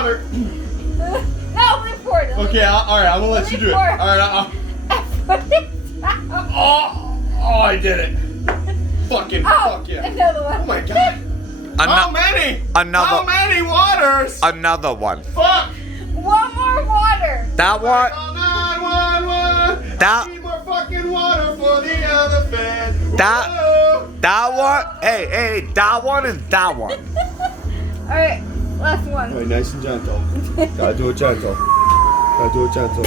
water. No, report it. Okay, alright, I'm gonna let you do it. Report. Alright, Put it down. oh, I did it. Fucking fuck yeah. Another one. Oh my god. How many? How many waters? Another one. Fuck. One more water. That one. Call 911. That- I need more fucking water for the elephant. That- Whoa. That one. Hey, that one and that one. All right, last one. Alright, nice and gentle. Gotta do it gentle. Gotta do it gentle.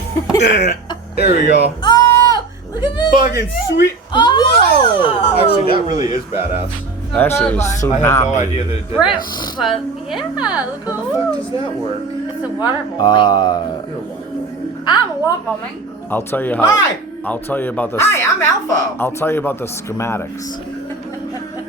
There we go. Oh, look at this. Fucking sweet. Oh. Whoa. Actually, that really is badass. Actually, it's I had no tsunami. idea that it did Brett, that. but yeah, look How the fuck at does that work? it's a water ball. You're a water ball. I'm a water ball, man. I'll tell you how. Hi. I'll tell you about the. I'm Alpha. I'll tell you about the schematics.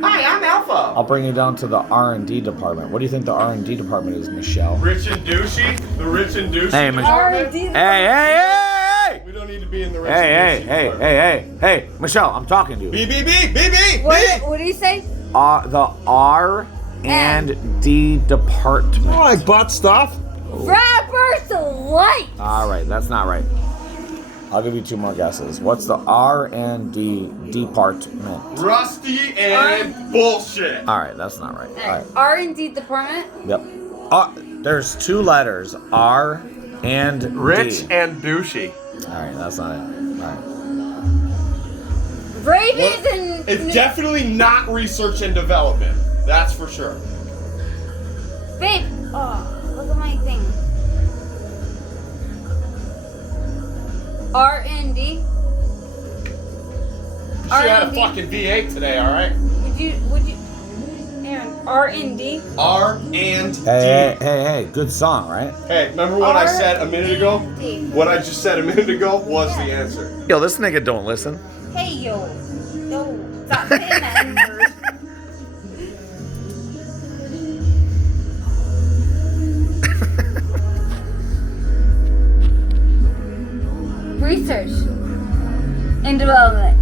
Hi, I'm Alpha. I'll bring you down to the R&D department. What do you think the R&D department is, Michelle? Rich and douchey. The rich and douchey. Hey, Michelle. department. R&D. Hey! We don't need to be in the rich and douchey department. Hey, Michelle, I'm talking to you. B. What do you say? The R and D department. Oh, I bought stuff. Rappers Light. All right, that's not right. I'll give you two more guesses. What's the R and D department? Rusty and bullshit. All right, that's not right. All right. R&D department. Yep. There's two letters, R and D. Rich and douchey. All right, that's not it. All right. Ravens and. It's definitely not research and development. That's for sure. Babe. Oh, look at my thing. R&D. You should have had a R&D. fucking V8 today, alright? Would you, Aaron, R&D? R and D. Hey, good song, right? Hey, remember what I said a minute ago? R&D. What I just said a minute ago was the answer. Yo, this nigga don't listen. Hey, yo. Stop saying that word. Research and development.